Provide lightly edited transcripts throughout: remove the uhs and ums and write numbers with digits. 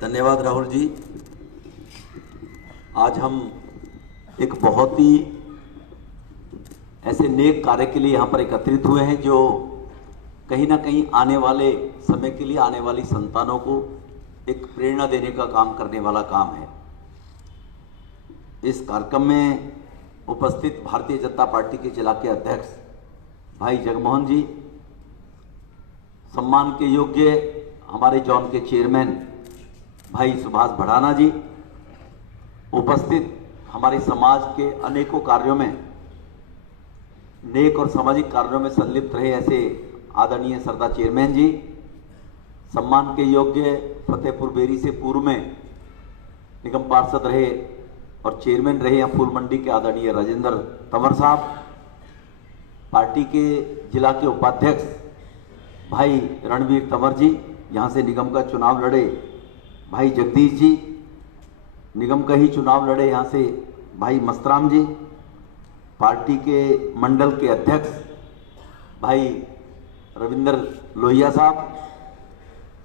धन्यवाद राहुल जी। आज हम एक बहुत ही ऐसे नेक कार्य के लिए यहाँ पर एकत्रित हुए हैं जो कहीं ना कहीं आने वाले समय के लिए आने वाली संतानों को एक प्रेरणा देने का काम करने वाला काम है। इस कार्यक्रम में उपस्थित भारतीय जनता पार्टी के जिला के अध्यक्ष भाई जगमोहन जी, सम्मान के योग्य हमारे जोन के चेयरमैन भाई सुभाष भड़ाना जी, उपस्थित हमारे समाज के अनेकों कार्यों में, नेक और सामाजिक कार्यों में संलिप्त रहे ऐसे आदरणीय सरदार चेयरमैन जी, सम्मान के योग्य फतेहपुर बेरी से पूर्व में निगम पार्षद रहे और चेयरमैन रहे या फूल मंडी के आदरणीय राजेंद्र तंवर साहब, पार्टी के जिला के उपाध्यक्ष भाई रणवीर तंवर जी, यहाँ से निगम का चुनाव लड़े भाई जगदीश जी, निगम का ही चुनाव लड़े यहाँ से भाई मस्तराम जी, पार्टी के मंडल के अध्यक्ष भाई रविंद्र लोहिया साहब,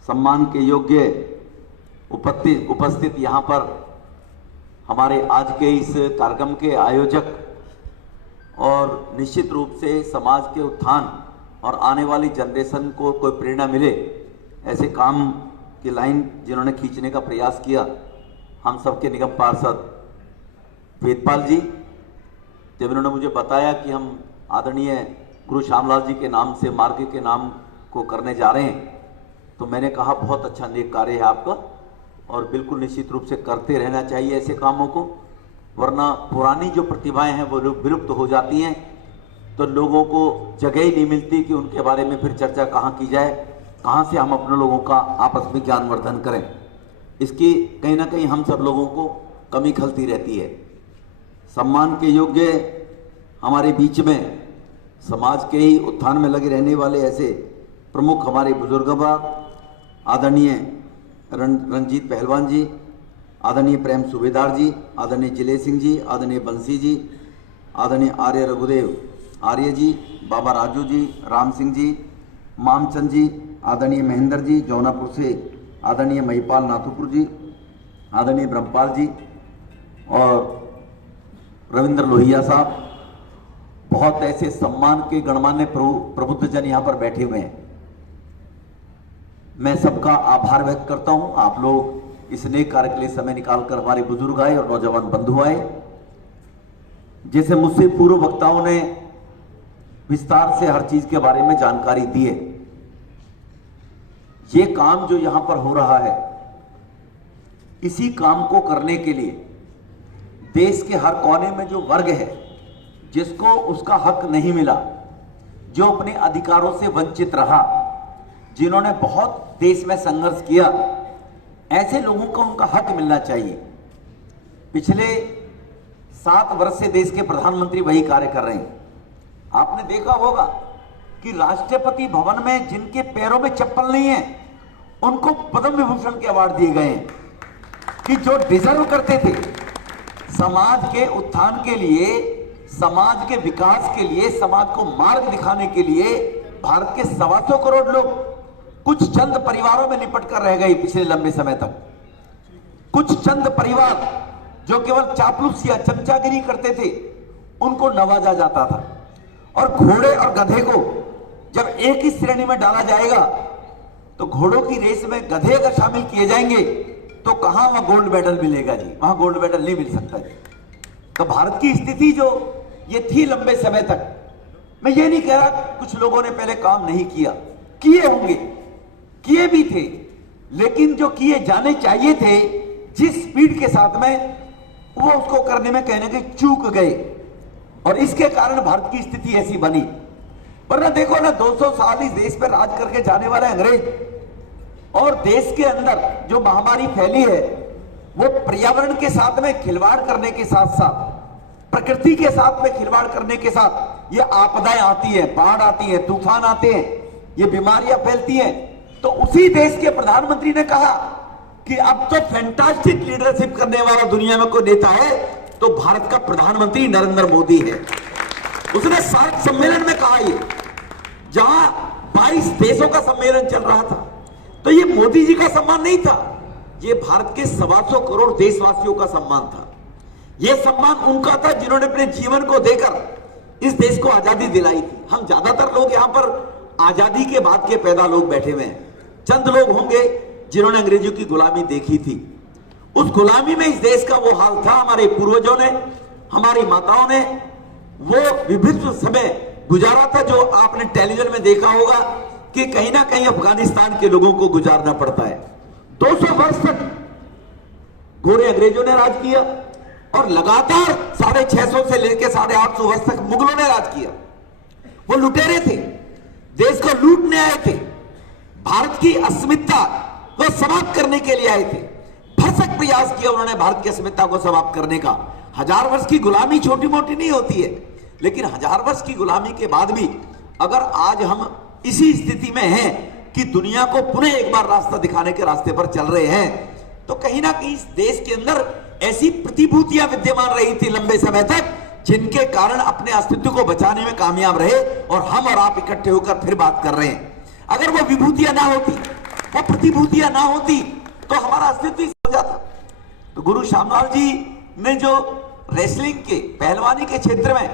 सम्मान के योग्य उपस्थित यहाँ पर हमारे आज के इस कार्यक्रम के आयोजक और निश्चित रूप से समाज के उत्थान और आने वाली जनरेशन को कोई प्रेरणा मिले ऐसे काम की लाइन जिन्होंने खींचने का प्रयास किया, हम सबके निगम पार्षद वेदपाल जी। जब इन्होंने मुझे बताया कि हम आदरणीय गुरु श्यामलाल जी के नाम से मार्ग के नाम को करने जा रहे हैं, तो मैंने कहा बहुत अच्छा नेक कार्य है आपका और बिल्कुल निश्चित रूप से करते रहना चाहिए ऐसे कामों को, वरना पुरानी जो प्रतिभाएं हैं वो विलुप्त हो जाती हैं तो लोगों को जगह ही नहीं मिलती कि उनके बारे में फिर चर्चा कहाँ की जाए, कहाँ से हम अपने लोगों का आपस में ज्ञानवर्धन करें। इसकी कहीं ना कहीं हम सब लोगों को कमी खलती रहती है। सम्मान के योग्य हमारे बीच में समाज के ही उत्थान में लगे रहने वाले ऐसे प्रमुख हमारे बुजुर्गवा आदरणीय रंजीत पहलवान जी, आदरणीय प्रेम सूबेदार जी, आदरणीय जिले सिंह जी, आदरणीय बंसी जी, आदरणीय आर्य रघुदेव आर्य जी, बाबा राजू जी, राम सिंह जी, मामचंद जी, आदरणीय महेंद्र जी जौनापुर से, आदरणीय महिपाल नाथुपुर जी, आदरणीय ब्रह्मपाल जी और रविंद्र लोहिया साहब, बहुत ऐसे सम्मान के गणमान्य प्रबुद्ध जन यहाँ पर बैठे हुए हैं। मैं सबका आभार व्यक्त करता हूँ। आप लोग इस नेक कार्य के लिए समय निकालकर हमारे बुजुर्ग आए और नौजवान बंधु आए। जैसे मुझसे पूर्व वक्ताओं ने विस्तार से हर चीज के बारे में जानकारी दी है, ये काम जो यहां पर हो रहा है, इसी काम को करने के लिए देश के हर कोने में जो वर्ग है जिसको उसका हक नहीं मिला, जो अपने अधिकारों से वंचित रहा, जिन्होंने बहुत देश में संघर्ष किया, ऐसे लोगों को उनका हक मिलना चाहिए। पिछले 7 वर्ष से देश के प्रधानमंत्री वही कार्य कर रहे हैं। आपने देखा होगा कि राष्ट्रपति भवन में जिनके पैरों में चप्पल नहीं है उनको पद्म विभूषण के अवार्ड दिए गए हैं, कि जो डिजर्व करते थे समाज के उत्थान के लिए, समाज के विकास के लिए, समाज को मार्ग दिखाने के लिए। भारत के 125 करोड़ लोग कुछ चंद परिवारों में निपट कर रह गए पिछले लंबे समय तक। कुछ चंद परिवार जो केवल चापलूस या चमचागिरी करते थे उनको नवाजा जाता था, और घोड़े और गधे को जब एक ही श्रेणी में डाला जाएगा तो घोड़ों की रेस में गधे अगर शामिल किए जाएंगे तो कहां वहां गोल्ड मेडल मिलेगा जी, वहां गोल्ड मेडल नहीं मिल सकता जी। तो भारत की स्थिति जो ये थी लंबे समय तक, मैं ये नहीं कह रहा कुछ लोगों ने पहले काम नहीं किया, किए होंगे, किए भी थे, लेकिन जो किए जाने चाहिए थे जिस स्पीड के साथ में, वो उसको करने में कहने के चूक गए और इसके कारण भारत की स्थिति ऐसी बनी। वरना देखो ना, 200 साल इस देश पर राज करके जाने वाले अंग्रेज और देश के अंदर जो महामारी फैली है वो पर्यावरण के साथ में खिलवाड़ करने के साथ साथ, प्रकृति के साथ में खिलवाड़ करने के साथ ये आपदाएं आती है, बाढ़ आती है, तूफान आते हैं, ये बीमारियां फैलती हैं। तो उसी देश के प्रधानमंत्री ने कहा कि अब तो फैंटास्टिक लीडरशिप करने वाला दुनिया में कोई नेता है तो भारत का प्रधानमंत्री नरेंद्र मोदी है। उसने सार्क सम्मेलन में कहा, ये जहां 22 देशों का सम्मेलन चल रहा था, तो ये मोदी जी का सम्मान नहीं था, ये भारत के 125 करोड़ देशवासियों का सम्मान था। ये सम्मान उनका था जिन्होंने अपने जीवन को देकर इस देश को आजादी दिलाई थी। हम ज्यादातर लोग यहां पर आजादी के बाद के पैदा लोग बैठे हुए हैं। चंद लोग होंगे जिन्होंने अंग्रेजों की गुलामी देखी थी। उस गुलामी में इस देश का वो हाल था। हमारे पूर्वजों ने, हमारी माताओं ने वो विभिन्न समय गुजारा था जो आपने टेलीविजन में देखा होगा कि कहीं ना कहीं अफगानिस्तान के लोगों को गुजारना पड़ता है। 200 वर्ष तक गोरे अंग्रेजों ने राज किया और लगातार 650 से लेकर 850 वर्ष तक मुगलों ने राज किया। वो लुटेरे थे, देश को लूटने आए थे, भारत की अस्मिता को समाप्त करने के लिए आए थे। भरसक प्रयास किया उन्होंने भारत की अस्मिता को समाप्त करने का। 1000 वर्ष की गुलामी छोटी मोटी नहीं होती है, लेकिन 1000 वर्ष की गुलामी के बाद भी अगर आज हम इसी स्थिति में हैं कि दुनिया को पुनः एक बार रास्ता दिखाने के रास्ते पर चल रहे हैं, तो कहीं ना कहीं इस देश के अंदर ऐसी प्रतिभूतियां विद्यमान रही थी लंबे समय तक, जिनके कारण अपने अस्तित्व को बचाने में कामयाब रहे और हम और आप इकट्ठे होकर फिर बात कर रहे हैं। अगर वो विभूतियां ना होती, वो प्रतिभूतियां ना होती, तो हमारा अस्तित्व हो जाता। तो गुरु श्यामलाल जी ने जो रेसलिंग के, पहलवानी के क्षेत्र में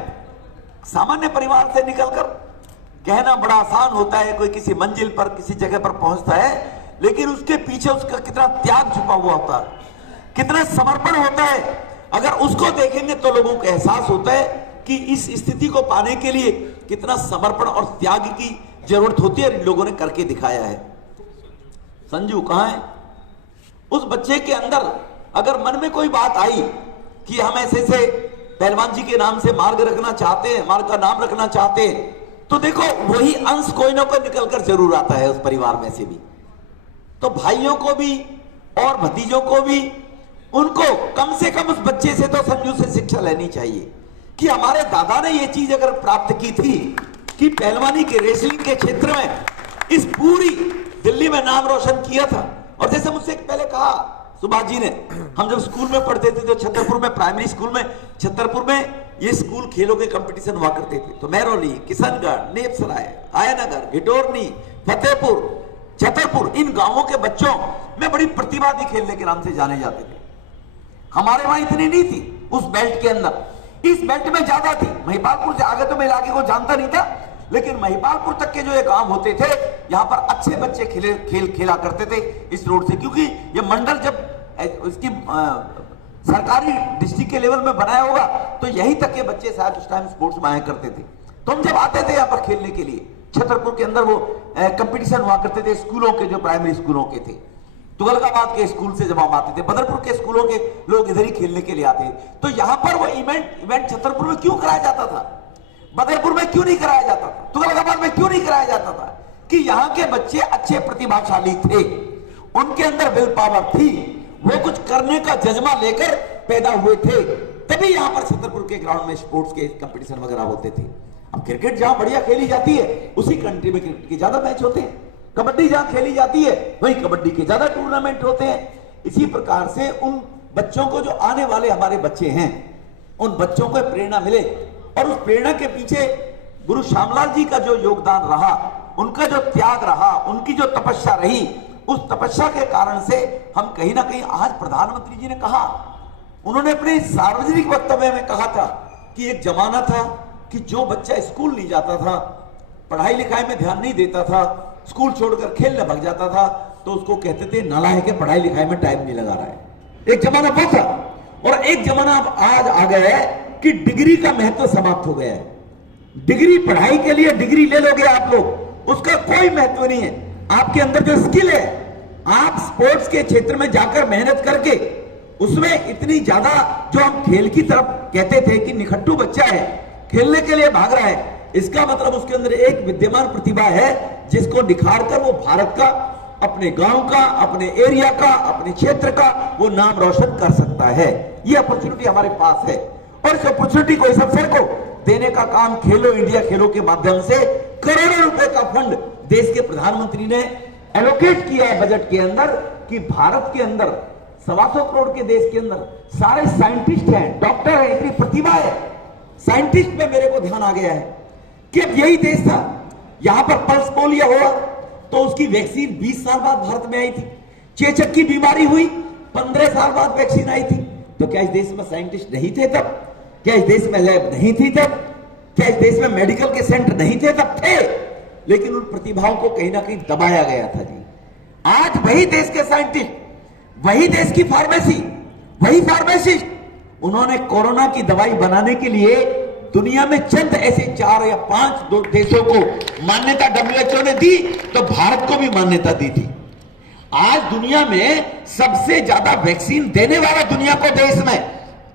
सामान्य परिवार से निकलकर, कहना बड़ा आसान होता है, कोई किसी मंजिल पर किसी जगह पर पहुंचता है, लेकिन उसके पीछे उसका कितना त्याग छुपा हुआ होता है, कितना समर्पण होता है। अगर उसको देखेंगे तो लोगों को एहसास होता है कि इस स्थिति को पाने के लिए कितना समर्पण और त्याग की जरूरत होती है, इन लोगों ने करके दिखाया है। संजू कहां है? उस बच्चे के अंदर अगर मन में कोई बात आई कि हम ऐसे से पहलवान जी के नाम से मार्ग रखना चाहते हैं, मार्ग का नाम रखना चाहते हैं, तो देखो वही अंश कोई ना कोई निकलकर जरूर आता है उस परिवार में से भी। तो भाइयों को भी और भतीजों को भी, उनको कम से कम उस बच्चे से तो संजू से शिक्षा लेनी चाहिए कि हमारे दादा ने ये चीज अगर प्राप्त की थी कि पहलवानी के, रेसलिंग के क्षेत्र में इस पूरी दिल्ली में नाम रोशन किया था। और जैसे मुझसे पहले कहा सुभाष जी ने, हम जब स्कूल में पढ़ते थे तो छतरपुर में, प्राइमरी स्कूल में छतरपुर में ये स्कूल खेलों के कंपटीशन हुआ करते थे। तो महरौली, किशनगढ़, नेपसराय, आयनगर, घिटोरनी, फतेहपुर, छतरपुर, इन गांवों के बच्चों में बड़ी प्रतिभा थी, खेलने के नाम से जाने जाते थे। हमारे वहां इतनी नहीं थी उस बेल्ट के अंदर, इस बेल्ट में ज्यादा थी। महिपालपुर से आगे तो मैं इलाके को जानता नहीं था, लेकिन महिपालपुर तक के जो ये गांव होते थे, यहाँ पर अच्छे बच्चे खेला करते थे इस रोड से, क्योंकि ये मंडल जब इसकी सरकारी डिस्ट्रिक्ट के लेवल में बनाया होगा तो यहीं तक के बच्चे शायद उस टाइम स्पोर्ट्स में आया करते थे। तो हम जब आते थे यहाँ पर खेलने के लिए, छतरपुर के अंदर वो कंपटीशन हुआ करते थे स्कूलों के, जो प्राइमरी स्कूलों के थे। तुगलकाबाद के स्कूल से जब हम आते थे, बदरपुर के स्कूलों के लोग इधर ही खेलने के लिए आते थे। तो यहाँ पर वो इवेंट छतरपुर में क्यों कराया जाता था, बदरपुर में क्यों नहीं कराया जाता था, तुगलकाबाद में क्यों नहीं कराया जाता था? कि यहाँ के बच्चे अच्छे प्रतिभाशाली थे, उनके अंदर विल पावर थी, वो कुछ करने का जज्बा लेकर पैदा हुए थे, तभी यहाँ पर छतरपुर के ग्राउंड में स्पोर्ट्स के कंपटीशन वगैरह होते थे। अब क्रिकेट जहां बढ़िया खेली जाती है उसी कंट्री में क्रिकेट के ज्यादा मैच होते हैं, कबड्डी जहां खेली जाती है वहीं कबड्डी के ज्यादा टूर्नामेंट होते हैं। इसी प्रकार से उन बच्चों को, जो आने वाले हमारे बच्चे हैं, उन बच्चों को प्रेरणा मिले, और उस प्रेरणा के पीछे गुरु श्यामलाल जी का जो योगदान रहा, उनका जो त्याग रहा, उनकी जो तपस्या रही, उस तपस्या के कारण से हम कहीं ना कहीं, आज प्रधानमंत्री जी ने कहा, उन्होंने अपने सार्वजनिक वक्तव्य में कहा था कि एक जमाना था कि जो बच्चा स्कूल नहीं जाता था, पढ़ाई लिखाई में ध्यान नहीं देता था, स्कूल छोड़कर खेलने भाग जाता था, तो उसको कहते थे नालायक है, पढ़ाई लिखाई में टाइम नहीं लगा रहा है। एक जमाना वो था, और एक जमाना अब आज आ गया है कि डिग्री का महत्व समाप्त हो गया है। डिग्री, पढ़ाई के लिए डिग्री ले लोगे आप लोग, उसका कोई महत्व नहीं है। आपके अंदर जो स्किल है, आप स्पोर्ट्स के क्षेत्र में जाकर मेहनत करके उसमें इतनी ज्यादा, जो हम खेल की तरफ कहते थे कि निखट्टू बच्चा है, खेलने के लिए भाग रहा है, इसका मतलब उसके अंदर एक विद्यमान प्रतिभा है जिसको निखार कर वो भारत का, अपने गांव का, अपने एरिया का, अपने क्षेत्र का वो नाम रोशन कर सकता है। ये अपॉर्चुनिटी हमारे पास है, और इस अपॉर्चुनिटी को, इस अवसर को देने का काम खेलो इंडिया खेलों के माध्यम से करोड़ों रुपए का फंड देश के प्रधानमंत्री ने एलोकेट किया है बजट के अंदर, कि भारत के अंदर 125 करोड़ के देश के अंदर सारे साइंटिस्ट हैं, डॉक्टर है, इतनी प्रतिभा है साइंटिस्ट में। मेरे को ध्यान आ गया है कि अब यही देश था, यहां पर पल्स पोलियो हुआ तो उसकी वैक्सीन 20 साल बाद भारत में आई थी। चेचक की बीमारी हुई, 15 साल बाद वैक्सीन आई थी। तो क्या इस देश में साइंटिस्ट नहीं थे तब? क्या इस देश में लैब नहीं थी तब? क्या इस देश में मेडिकल के सेंटर नहीं थे तब? थे, लेकिन उन प्रतिभाओं को कहीं ना कहीं दबाया गया था जी। आज वही देश के साइंटिस्ट, वही देश की फार्मेसी, वही फार्मासिस्ट, उन्होंने कोरोना की दवाई बनाने के लिए दुनिया में चंद ऐसे 4 या 5 देशों को मान्यता WHO ने दी, तो भारत को भी मान्यता दी थी। आज दुनिया में सबसे ज्यादा वैक्सीन देने वाला दुनिया को देश में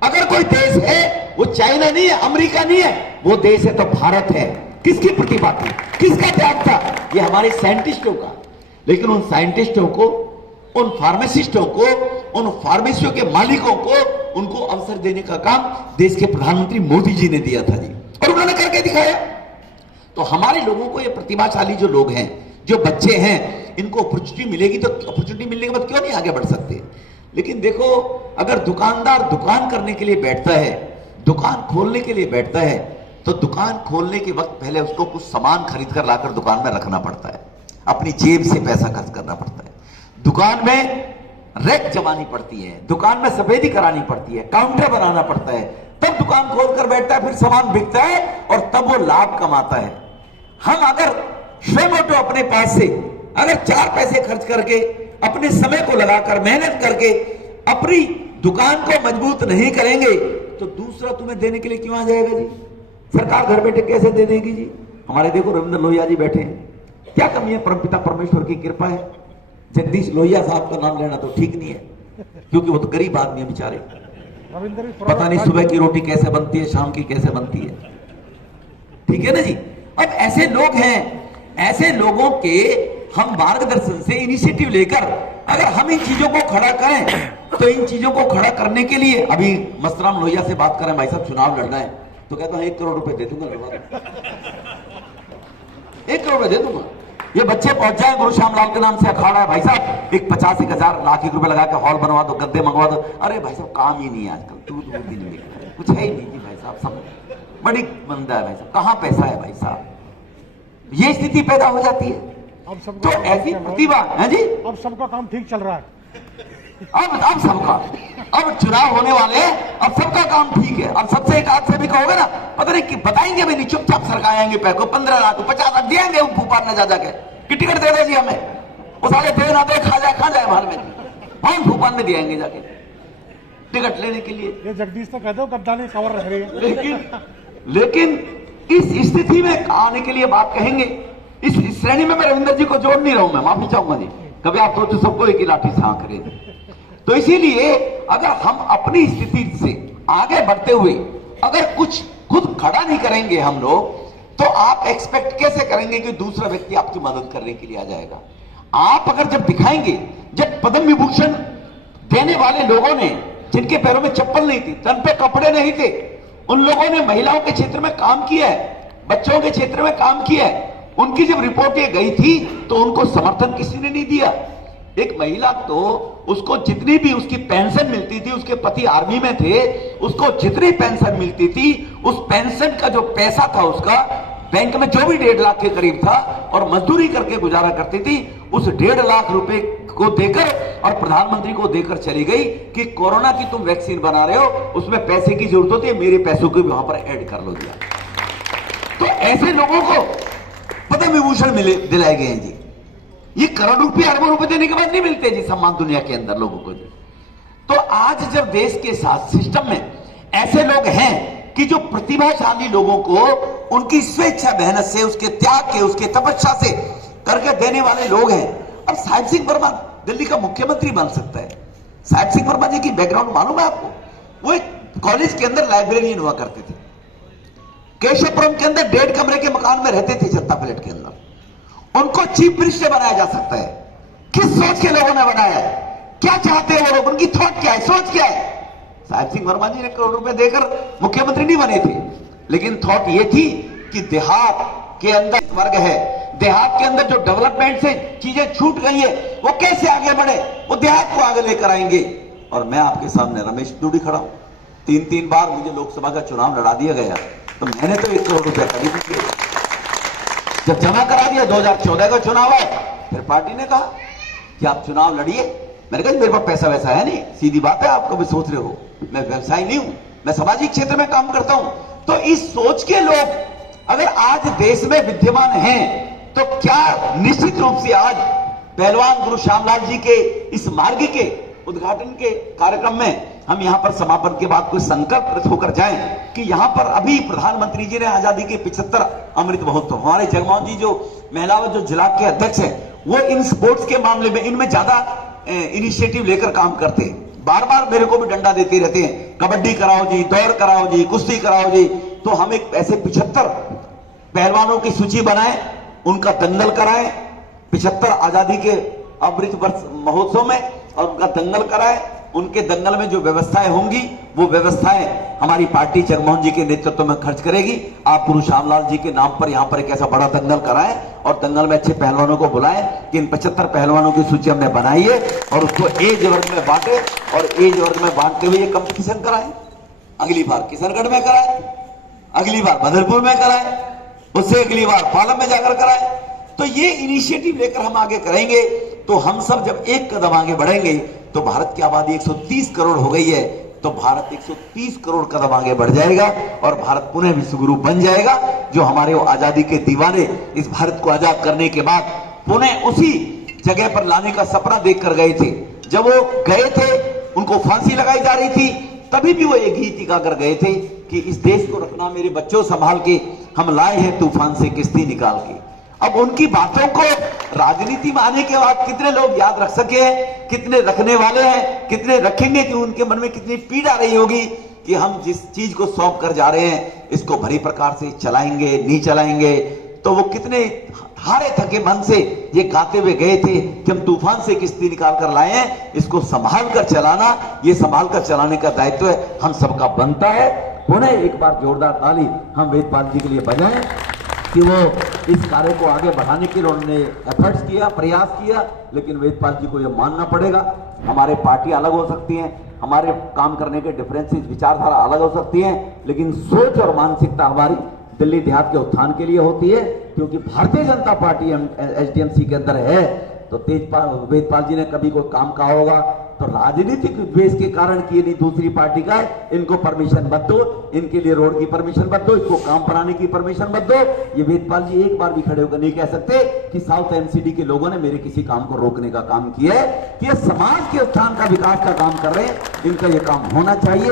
अगर कोई देश है, वो चाइना नहीं है, अमेरिका नहीं है, वो देश है तो भारत है। किसकी प्रतिभा थी, किसका त्याग था? ये हमारे साइंटिस्टों का। लेकिन उन साइंटिस्टों को, उन फार्मासिस्टों को, उन फार्मेसियों के मालिकों को, उनको अवसर देने का काम देश के प्रधानमंत्री मोदी जी ने दिया था जी, और उन्होंने करके दिखाया। तो हमारे लोगों को, ये प्रतिभाशाली जो लोग हैं, जो बच्चे हैं, इनको अपॉर्चुनिटी मिलेगी तो अपॉर्चुनिटी मिलने के बाद क्यों नहीं आगे बढ़ सकते? लेकिन देखो, अगर दुकानदार दुकान करने के लिए बैठता है, दुकान खोलने के लिए बैठता है, तो दुकान खोलने के वक्त पहले उसको कुछ सामान खरीद कर लाकर दुकान में रखना पड़ता है, अपनी जेब से पैसा खर्च करना पड़ता है, दुकान में रैक जमानी पड़ती है, दुकान में सफेदी करानी पड़ती है, काउंटर बनाना पड़ता है, तब दुकान खोलकर बैठता है, फिर सामान बिकता है और तब वो लाभ कमाता है। हम अगर स्वयं अपने पास से अगर 4 पैसे खर्च करके, अपने समय को लगाकर, मेहनत करके अपनी दुकान को मजबूत नहीं करेंगे, तो दूसरा तुम्हें देने के लिए क्यों आ जाएगा जी? सरकार घर बैठे कैसे दे देगी जी? हमारे देखो रविंद्र लोहिया जी बैठे हैं, क्या कमी है? परमपिता परमेश्वर की कृपा है। जगदीश लोहिया साहब का नाम लेना तो ठीक नहीं है, क्योंकि वो तो गरीब आदमी है बेचारे, पता नहीं सुबह की रोटी कैसे बनती है, शाम की कैसे बनती है। ठीक है ना जी? अब ऐसे लोग हैं, ऐसे लोगों के हम मार्गदर्शन से इनिशिएटिव लेकर अगर हम इन चीजों को खड़ा करें, तो इन चीजों को खड़ा करने के लिए अभी मस्तराम लोहिया से बात करें, भाई साहब चुनाव लड़ना है, तो कहता हूं 1 करोड़ रुपए दे दूंगा, 1 करोड़ रुपए दे दूंगा। ये बच्चे पहुंच जाए, गुरु श्यामलाल के नाम से अखाड़ा है, भाई साहब एक 50-1,000 लाख रुपए लगा के हॉल बनवा दो, गद्दे मंगवा दो। अरे भाई साहब काम ही नहीं है आजकल, दूध भी नहीं बिक रहा है, कुछ है ही नहीं जी भाई साहब, सब बड़ी मंदा है भाई साहब, कहां पैसा है भाई साहब? ये स्थिति पैदा हो जाती है। तो ऐसी प्रतिभा है जी। अब सबका काम ठीक चल रहा है, अब सबका, अब चुनाव होने वाले हैं, अब सबका काम ठीक है। अब सबसे एक हाथ से भी कहोगे ना, पता नहीं कि बताएंगे भी नहीं, चुपचाप सरकाएंगे पैको, 15 लाख 50 लाख दिएंगे भोपाल में जा जाके कि टिकट दे दो जी हमें, वो साले दे ना दे, खा जाए बाहर में, हम भोपाल में दिएंगे जाके टिकट लेने के लिए। ये जगदीश तो कह दो गद्दानी खबर रह रही है। लेकिन इस स्थिति में आने के लिए बात कहेंगे, इस श्रेणी में मैं रविंद्र जी को जोड़ नहीं रहा हूं, मैं माफी चाहूंगा जी, कभी आप सोचो सबको एक ही लाठी से हाँक रहे। तो इसीलिए अगर हम अपनी स्थिति से आगे बढ़ते हुए अगर कुछ खुद खड़ा नहीं करेंगे हम लोग, तो आप एक्सपेक्ट कैसे करेंगे कि दूसरा व्यक्ति आपकी मदद करने के लिए आ जाएगा? आप अगर जब दिखाएंगे, जब पद्म विभूषण देने वाले लोगों ने, जिनके पैरों में चप्पल नहीं थी, तन पे कपड़े नहीं थे, उन लोगों ने महिलाओं के क्षेत्र में काम किया है, बच्चों के क्षेत्र में काम किया है, उनकी जब रिपोर्टें गई थी तो उनको समर्थन किसी ने नहीं दिया। एक महिला तो, उसको जितनी भी उसकी पेंशन मिलती थी, उसके पति आर्मी में थे, उसको जितनी पेंशन मिलती थी, उस पेंशन का जो पैसा था उसका बैंक में जो भी 1.5 लाख के करीब था, और मजदूरी करके गुजारा करती थी, उस 1.5 लाख रुपए को देकर और प्रधानमंत्री को देकर चली गई कि कोरोना की तुम वैक्सीन बना रहे हो, उसमें पैसे की जरूरत होती है, मेरे पैसों को भी वहां पर ऐड कर लो दिया। तो ऐसे लोगों को पद्म विभूषण मिले, दिलाए गए हैं जी। ये करोड़ों रुपए, अरबों रुपए देने के बाद नहीं मिलते जी सम्मान दुनिया के अंदर लोगों को जी। तो आज जब देश के साथ सिस्टम में ऐसे लोग हैं कि जो प्रतिभाशाली लोगों को उनकी स्वेच्छा मेहनत से, उसके त्याग के, उसके तपस्या से करके देने वाले लोग हैं। अब साहिब सिंह वर्मा दिल्ली का मुख्यमंत्री बन सकता है। साहिब सिंह वर्मा जी की बैकग्राउंड मालूम है आपको? वो एक कॉलेज के अंदर लाइब्रेरियन हुआ करते थे, केशवपुरम के अंदर 1.5 कमरे के मकान में रहते थे, जनता प्लेट के अंदर। उनको चीफ मिनिस्टर बनाया जा सकता है। किस सोच के लोगों ने बनाया है? क्या चाहते हैं वो लोग? उनकी थॉट क्या है, सोच क्या है? साहिब सिंह वर्मा जी ने करोड़ रुपए देकर मुख्यमंत्री नहीं बने थे, लेकिन थॉट ये थी कि देहात के अंदर वर्ग है, देहात के अंदर जो डेवलपमेंट से चीजें छूट गई है, वो कैसे आगे बढ़े, वो देहात को आगे लेकर आएंगे। और मैं आपके सामने रमेश दूड़ी खड़ा हूं। 3 बार मुझे लोकसभा का चुनाव लड़ा दिया गया, तो मैंने तो 1 करोड़ रुपया खरीद किया। जब जमा करा दिया, 2014 का चुनाव है, फिर पार्टी ने कहा कि आप चुनाव लड़िए, मैंने कहा मेरे पास पैसा वैसा है नहीं, सीधी बात है, आप कभी सोच रहे हो मैं व्यवसायी नहीं हूं, मैं सामाजिक क्षेत्र में काम करता हूं। तो इस सोच के लोग अगर आज देश में विद्यमान हैं तो क्या निश्चित रूप से आज पहलवान गुरु श्यामलाल जी के इस मार्ग के उद्घाटन के कार्यक्रम में हम यहां पर समापन के बाद कोई संकल्प होकर जाएं कि यहां पर अभी प्रधानमंत्री जी ने आजादी के 75 अमृत महोत्सव, हमारे जगमोहन जी जो महिला जो जिला के अध्यक्ष हैं वो इन स्पोर्ट्स के मामले में इनमें ज्यादा इनिशिएटिव लेकर काम करते हैं, बार बार मेरे को भी डंडा देते रहते हैं, कबड्डी कराओ जी, दौड़ कराओ जी, कुश्ती कराओ जी। तो हम एक ऐसे 75 पहलवानों की सूची बनाएं, उनका दंगल कराएं 75 आजादी के अमृत वर्ष महोत्सव में, और उनका दंगल कराएं। उनके दंगल में जो व्यवस्थाएं होंगी वो व्यवस्थाएं हमारी पार्टी जगमोहन जी के नेतृत्व में खर्च करेगी। आप गुरु श्यामलाल जी के नाम पर यहां पर एक ऐसा बड़ा दंगल कराएं और दंगल में अच्छे पहलवानों को बुलाएं कि इन 75 पहलवानों की सूची हमने बनाई है और उसको एज वर्ग में बांटे और एज वर्ग में बांटते हुए ये कंपटीशन कराएं। अगली बार किशनगढ़ में कराएं, अगली बार बदरपुर में कराएं, उससे अगली बार पालम में जाकर कराएं। तो ये इनिशिएटिव लेकर हम आगे करेंगे तो हम सब जब एक कदम आगे बढ़ेंगे तो भारत की आबादी 130 करोड़ हो गई है, तो भारत 130 करोड़ कदम आगे बढ़ जाएगा और भारत पुनः विश्वगुरु बन जाएगा। जो हमारे वो आजादी के दीवाने इस भारत को आजाद करने के बाद पुनः उसी जगह पर लाने का सपना देखकर गए थे, जब वो गए थे उनको फांसी लगाई जा रही थी, तभी भी वो एक गीत गा कर गए थे कि इस देश को रखना मेरे बच्चों संभाल के, हम लाए हैं तूफान से किश्ती निकाल के। अब उनकी बातों को राजनीति में आने के बाद कितने लोग याद रख सके हैं, कितने रखने वाले हैं, कितने रखेंगे कि उनके मन में कितनी पीड़ा रही होगी कि हम जिस चीज को सौंप कर जा रहे हैं इसको भली प्रकार से चलाएंगे नहीं चलाएंगे। तो वो कितने हारे थके मन से ये गाते हुए गए थे कि हम तूफान से किश्ती निकाल कर लाए हैं, इसको संभाल कर चलाना, ये संभाल कर चलाने का दायित्व है हम सबका बनता है। पुनः एक बार जोरदार ताली हम वेदपाल जी के लिए बजाएं कि वो इस कार्य को आगे बढ़ाने के लिए उन्होंने एफर्ट्स किया, प्रयास किया। लेकिन वेदपाल जी को ये मानना पड़ेगा, हमारे पार्टी अलग हो सकती हैं, हमारे काम करने के डिफरेंसेस विचारधारा अलग हो सकती हैं, लेकिन सोच और मानसिकता हमारी दिल्ली देहात के उत्थान के लिए होती है। क्योंकि भारतीय जनता पार्टी एचडीएमसी के अंदर है तो वेदपाल जी ने कभी कोई काम कहा होगा तो राजनीतिक द्वेष के कारण किए नहीं, दूसरी पार्टी का है, इनको परमिशन मत दो, इनके लिए रोड की परमिशन मत दो, इसको काम बनाने की परमिशन मत दो। ये वेदपाल जी एक बार भी खड़े होकर नहीं कह सकते कि साउथ एमसीडी के लोगों ने मेरे किसी काम को रोकने का काम किया है, कि ये समाज के उत्थान का विकास का काम कर रहे हैं, इनका ये काम होना चाहिए।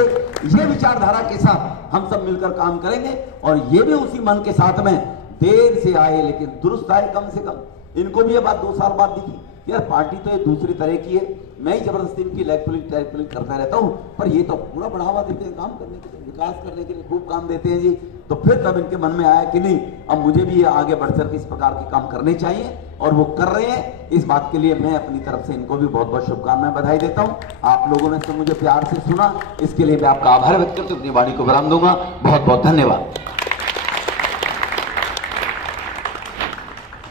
ये विचारधारा के साथ हम सब मिलकर काम करेंगे और ये भी उसी मन के साथ में देर से आए लेकिन दुरुस्त आए कम से कम। इनको भी ये बात 2 साल बाद दिखी यार पार्टी तो ये दूसरी तरह की है, मैं ही जबरदस्ती इनकी लेग पुलिंग करता रहता हूं, पर ये तो पूरा बढ़ावा देते हैं काम करने के लिए, विकास करने के लिए खूब काम देते हैं जी। तो फिर तब इनके मन में आया कि नहीं अब मुझे भी ये आगे बढ़कर इस प्रकार के काम करने चाहिए और वो कर रहे हैं। इस बात के लिए मैं अपनी तरफ से इनको भी बहुत बहुत शुभकामनाएं बधाई देता हूं। आप लोगों ने तो मुझे प्यार से सुना, इसके लिए मैं आपका आभार व्यक्त करते अपनी वाणी को विराम दूंगा। बहुत बहुत धन्यवाद।